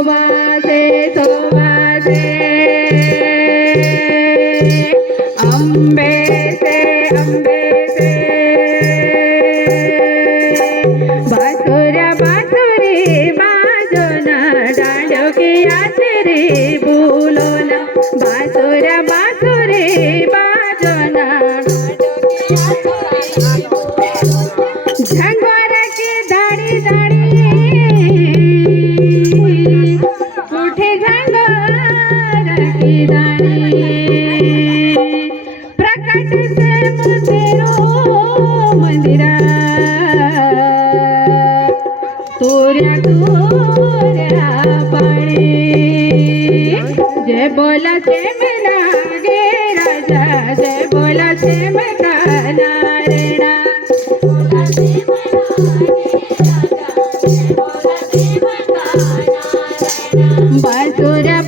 सोवासे सोवासे अंबे से बासुरा बासुरी बाजोना डालो किया रे बोलोना बासुरा बासुरी बाजोना झंगोर की दाड़ी दाड़ी उठे झंगोर की दाड़ी प्रकट से मुझेरो मंदिरा तोर्या तोर्या पाणी जय बोला से मेरा गे राजा जय बोला से मेरा नारायणा बासुरा